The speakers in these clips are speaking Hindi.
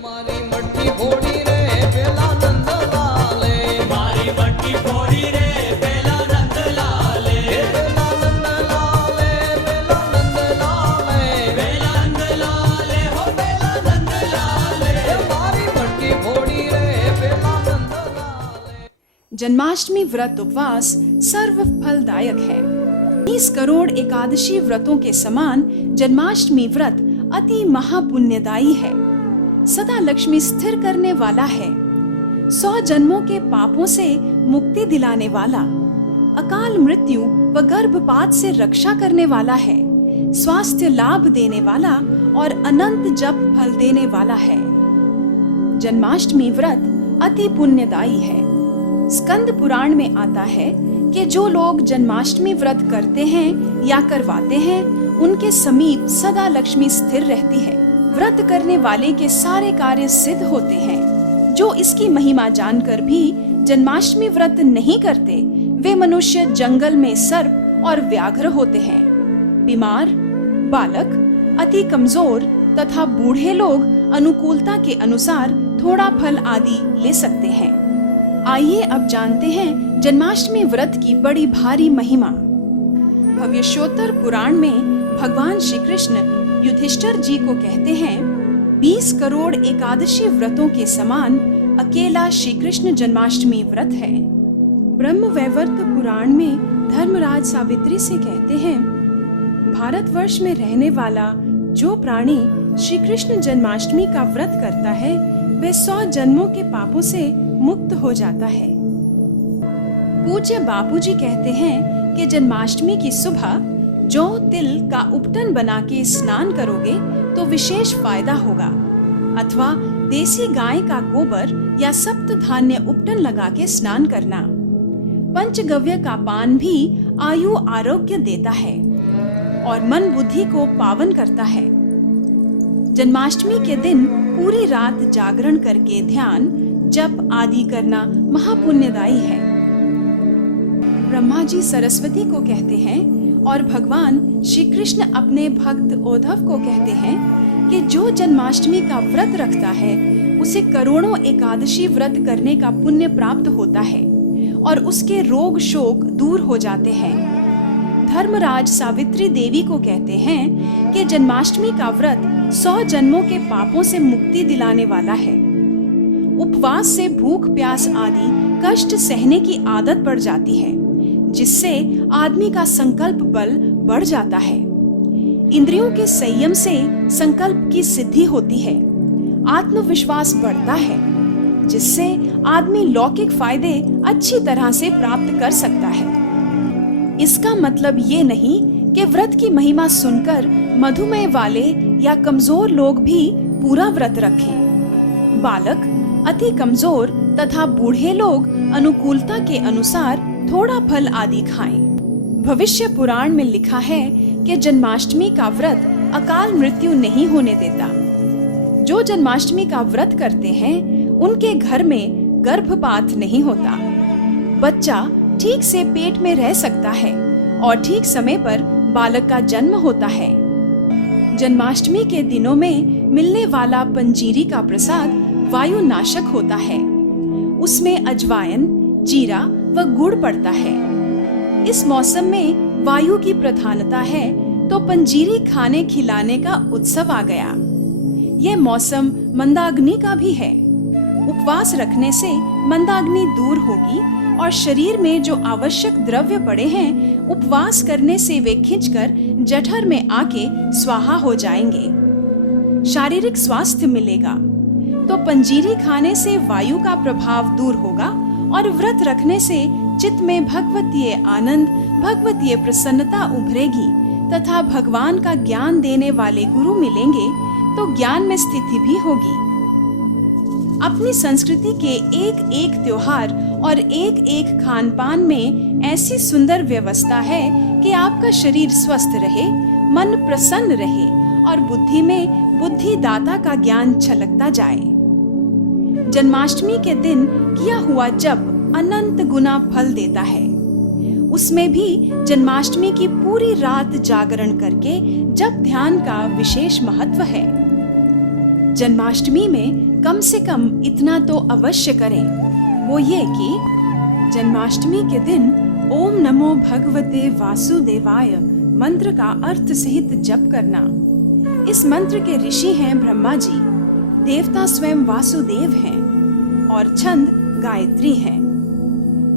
मारी मटकी फोड़ी रे बेला नंद लाले, मारी मटकी फोड़ी रे बेला नंद लाले, बेला नंद लाले, बेला नंद लाले, बेला नंद लाले हो बेला नंद लाले। मारी मटकी फोड़ी रे बेला नंद लाले। जन्माष्टमी व्रत उपवास सर्व फलदायक है। 30 करोड़ एकादशी व्रतों के समान जन्माष्टमी व्रत अति महापुण्यदायी है। सदा लक्ष्मी स्थिर करने वाला है। 100 जन्मों के पापों से मुक्ति दिलाने वाला, अकाल मृत्यु व गर्भपात से रक्षा करने वाला है, स्वास्थ्य लाभ देने वाला और अनंत जप फल देने वाला है। जन्माष्टमी व्रत अति पुण्यदायी है। स्कंद पुराण में आता है कि जो लोग जन्माष्टमी व्रत करते हैं या करवाते हैं, उनके समीप सदा लक्ष्मी स्थिर रहती है। व्रत करने वाले के सारे कार्य सिद्ध होते हैं। जो इसकी महिमा जानकर भी जन्माष्टमी व्रत नहीं करते, वे मनुष्य जंगल में सर्प और व्याघ्र होते हैं। बीमार, बालक, अति कमजोर तथा बूढ़े लोग अनुकूलता के अनुसार थोड़ा फल आदि ले सकते हैं। आइए अब जानते हैं जन्माष्टमी व्रत की बड़ी भारी महिमा। भविष्योत्तर पुराण में भगवान श्री कृष्ण युधिष्ठिर जी को कहते हैं, 20 करोड़ एकादशी व्रतों के समान अकेला श्री कृष्ण जन्माष्टमी व्रत है। ब्रह्मवैवर्त पुराण में धर्मराज सावित्री से कहते हैं, भारतवर्ष में रहने वाला जो प्राणी श्री कृष्ण जन्माष्टमी का व्रत करता है, वह 100 जन्मों के पापों से मुक्त हो जाता है। पूज्य बापूजी कहते हैं कि जन्माष्टमी की सुबह जौ तिल का उपटन बना के स्नान करोगे तो विशेष फायदा होगा, अथवा देसी गाय का गोबर या सप्त धान्य उपटन लगा के स्नान करना। पंचगव्य का पान भी आयु आरोग्य देता है और मन बुद्धि को पावन करता है। जन्माष्टमी के दिन पूरी रात जागरण करके ध्यान, जप आदि करना महापुण्यदायी है। ब्रह्मा जी सरस्वती को कहते हैं और भगवान श्री कृष्ण अपने भक्त उद्धव को कहते हैं कि जो जन्माष्टमी का व्रत रखता है, उसे करोड़ों एकादशी व्रत करने का पुण्य प्राप्त होता है और उसके रोग शोक दूर हो जाते हैं। धर्मराज सावित्री देवी को कहते हैं कि जन्माष्टमी का व्रत 100 जन्मों के पापों से मुक्ति दिलाने वाला है। उपवास से भूख प्यास आदि कष्ट सहने की आदत पड़ जाती है, जिससे आदमी का संकल्प बल बढ़ जाता है। इंद्रियों के संयम से संकल्प की सिद्धि होती है। आत्मविश्वास बढ़ता है, जिससे आदमी लौकिक फायदे अच्छी तरह से प्राप्त कर सकता है। इसका मतलब ये नहीं कि व्रत की महिमा सुनकर मधुमेह वाले या कमजोर लोग भी पूरा व्रत रखें। बालक, अति कमजोर तथा बूढ़े लोग अनुकूलता के अनुसार थोड़ा फल आदि खाएं। भविष्य पुराण में लिखा है कि जन्माष्टमी का व्रत अकाल मृत्यु नहीं होने देता। जो जन्माष्टमी का व्रत करते हैं, उनके घर में गर्भपात नहीं होता। बच्चा ठीक से पेट में रह सकता है और ठीक समय पर बालक का जन्म होता है। जन्माष्टमी के दिनों में मिलने वाला पंजीरी का प्रसाद वायु नाशक होता है। उसमें अजवायन, जीरा व गुड़ पड़ता है। इस मौसम में वायु की प्रधानता है, तो पंजीरी खाने खिलाने का उत्सव आ गया। यह मौसम मंदाग्नि का भी है। उपवास रखने से मंदाग्नि दूर होगी और शरीर में जो आवश्यक द्रव्य पड़े हैं, उपवास करने से वे खिंचकर जठर में आके स्वाहा हो जाएंगे। शारीरिक स्वास्थ्य मिलेगा। तो पंजीरी खाने से वायु का प्रभाव दूर होगा और व्रत रखने से चित्त में भगवतीय आनंद, भगवतीय प्रसन्नता उभरेगी तथा भगवान का ज्ञान देने वाले गुरु मिलेंगे, तो ज्ञान में स्थिति भी होगी। अपनी संस्कृति के एक एक त्योहार और एक एक खान पान में ऐसी सुंदर व्यवस्था है कि आपका शरीर स्वस्थ रहे, मन प्रसन्न रहे और बुद्धि में बुद्धिदाता का ज्ञान छलकता जाए। जन्माष्टमी के दिन किया हुआ जप अनंत गुना फल देता है। उसमें भी जन्माष्टमी की पूरी रात जागरण करके जप ध्यान का विशेष महत्व है। जन्माष्टमी में कम से कम इतना तो अवश्य करें, वो ये कि जन्माष्टमी के दिन ओम नमो भगवते वासुदेवाय मंत्र का अर्थ सहित जप करना। इस मंत्र के ऋषि हैं ब्रह्मा जी, देवता स्वयं वासुदेव हैं और छंद गायत्री है।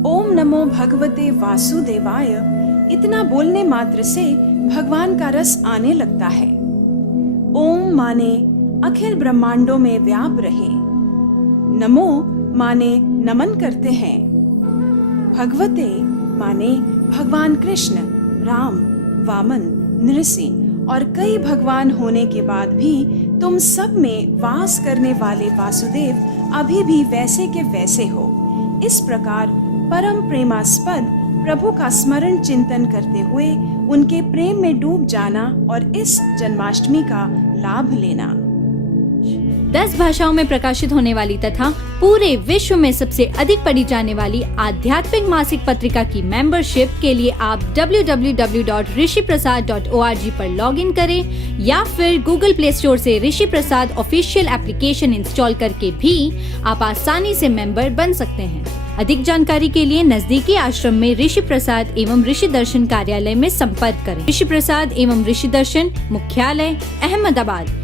ओम नमो भगवते वासुदेवाय इतना बोलने मात्र से भगवान का रस आने लगता है। ओम माने अखिल ब्रह्मांडों में व्याप रहे, नमो माने नमन करते हैं, भगवते माने भगवान कृष्ण, राम, वामन, नृसिंह और कई भगवान होने के बाद भी तुम सब में वास करने वाले वासुदेव अभी भी वैसे के वैसे हो। इस प्रकार परम प्रेमास्पद प्रभु का स्मरण चिंतन करते हुए उनके प्रेम में डूब जाना और इस जन्माष्टमी का लाभ लेना। 10 भाषाओं में प्रकाशित होने वाली तथा पूरे विश्व में सबसे अधिक पढ़ी जाने वाली आध्यात्मिक मासिक पत्रिका की मेंबरशिप के लिए आप www.rishiprasad.org पर लॉगिन करें या फिर गूगल प्ले स्टोर से ऋषि प्रसाद ऑफिशियल एप्लीकेशन इंस्टॉल करके भी आप आसानी से मेंबर बन सकते हैं। अधिक जानकारी के लिए नजदीकी आश्रम में ऋषि प्रसाद एवं ऋषि दर्शन कार्यालय में संपर्क करें। ऋषि प्रसाद एवं ऋषि दर्शन मुख्यालय अहमदाबाद